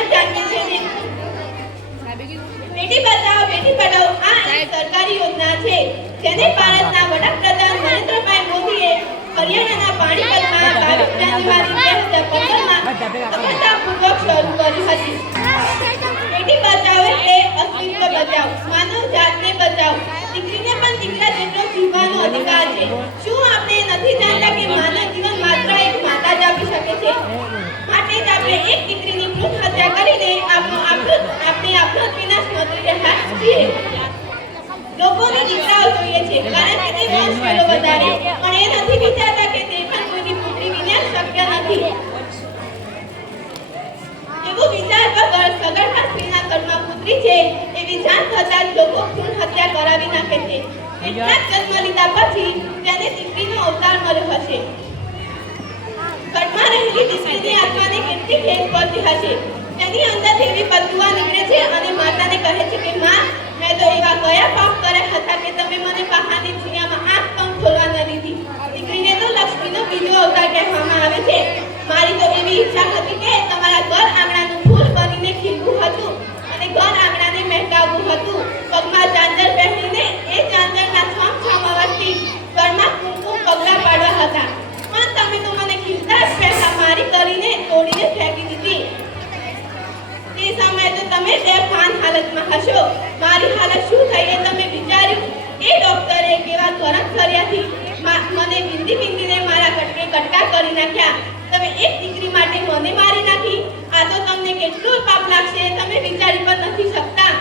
બધા જાણીએ છીએ બેટી બચાવો બેટી પઢાઓ આ એક સરકારી યોજના છે જેને ભારતના વડાપ્રધાન નરેન્દ્રભાઈ મોદીએ હરિયાણાના પાણીપતમાં 22 જાન્યુઆરી 2015માં સફળતાપૂર્વક શરૂ કરી હતી। બેટી બચાવો એટલે અસ્તિત્વ બચાવો, માનવ જાતને બચાવો, દીકરીને પણ દીકરા જેટલો જીવવાનો અધિકાર છે। શું આપણે નથી જાણતા કે માનવ જીવન માત્ર એક માતા જ આપી શકે છે? માટે જ આપણે એક દીકરીની ભ્રૂણ હત્યા કરીને આપણે આપણો વિનાશ નોંધી રહ્યા છીએ। લોકોને દીકરાઓ જોઈએ છે કારણ કે તે વંશ વેલો વધારે, પણ એ નથી વિચારતા કે તે પણ કોઈની પુત્રી વિના શક્ય નથી। એવું વિચાર વગર સગર્ભા સ્ત્રીના ઘરમાં પુત્રી છે એવી જાણ થતાં જ લોકો ભ્રૂણ હત્યા કરાવી નાખે છે। એટલા જન્મ લીધા પછી તેને દીકરીનો અવતાર મળ્યો હશે। ઘરમાં રહેલી દીકરીની આત્માને કેટલી ઠેસ પહોંચી હશે। તેની અંદર એવી બદદુઆ નીકળે છે અને માતાને કહે છે કે માં, મેં તો એવા કયા પાપ કર્યા હતા કે તમે મને બહારની દુનિયામાં આંખ પણ ખોલવા ન દીધી। દીકરીને તો લક્ષ્મીનો બીજો અવતાર કહેવામાં આવે છે। મારી તો એવી ઈચ્છા હતી કે તમારા ઘર આંગણાનું ફૂલ બનીને ખીલવું હતું અને ઘર આંગણાને મહેકાવવું હતું। પગમાં ચાંદર પહેરીને એ ચાંદરના છમ અવાજથી ઘરમાં કુમકુમ પગલા પાડવા હતા, પણ તમે તો મને ખીલતા જ પહેલા મારી કરીને તોડીને ફેંકી દીધી। તે સમયે તો તમે બેભાન હાલતમાં હશો। મારી હાલત શું થઈ એ તમે વિચાર્યું? એ ડોક્ટરે કેવા ગરમ સળિયાથી મને બિંદીને મારા કટકે કટકા કરી નાખ્યા। તમે એક દીકરી માટે મને મારી નાખી। આ તો તમને કેટલું પાપ લાગશે તમે વિચારી પણ નથી શકતા।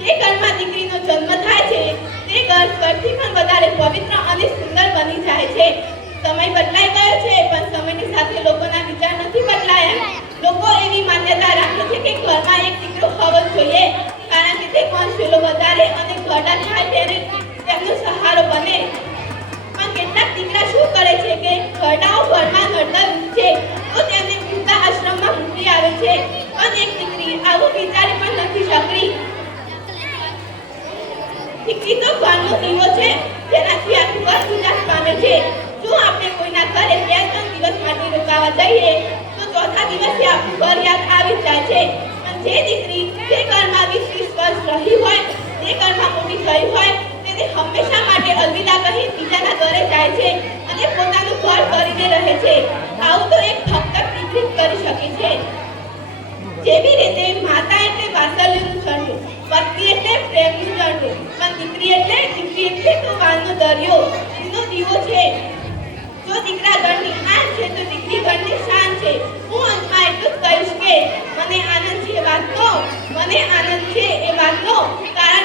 જે ઘરમાં દીકરીનો જન્મ થાય છે તે ઘર સ્વરથી પણ વધારે પવિત્ર અને સુંદર બની જાય છે। સમય બદલાઈ ગયો છે પણ સમયની સાથે લોકોના વિચાર નથી બદલાયા। લોકો એવી માન્યતા રાખે છે કે ઘરમાં એક દીકરો હોવો જોઈએ કારણ કે તે વંશ વધારે અને ઘરડા થાય ત્યારે તેમનો સહારો બને। પણ કેટલાક દીકરા શું કરે છે કે ઘરડાઓ ઘરમાં નડતર છે તો તેમને વૃદ્ધા આશ્રમમાં મૂકી આવે છે, પણ એક દીકરી આવું વિચારી પણ નથી શકતી। દીકરી તો ઘરનો દીવો છે જેનાથી આખું ઘર ઉજાસ પામે છે। જો આપણે કોઈના ઘરે 2-3 દિવસ માટે રોકાવા જઈએ તો ચોથા દિવસે આપણું ઘર યાદ આવી જાય છે। અને જે દીકરી જે ઘરમાં 20-20 વર્ષ રહી હોય, જે ઘરમાં મોટી થઈ હોય, તેને હંમેશા માટે અલવિદા કહી બીજાના ઘરે જાય છે અને પોતાનું ઘર કરીને રહે છે। આવું તો એક ફક્ત દીકરી જ કરી શકે છે। જેવી રીતે માતા એટલે વાત્સલ્યનું ઝરણું, પત્ની એટલે પ્રેમનું ઝરણું, પણ દીકરી એટલે તો વાનનો દરિયો, એનો દીવો છે। જો દીકરા ઘરની આંખ છે તો દીકરી ઘરની શાન છે। હું અંતમાં એટલું જ કહીશ કે મને આનંદ છે એ વાતનો, કારણ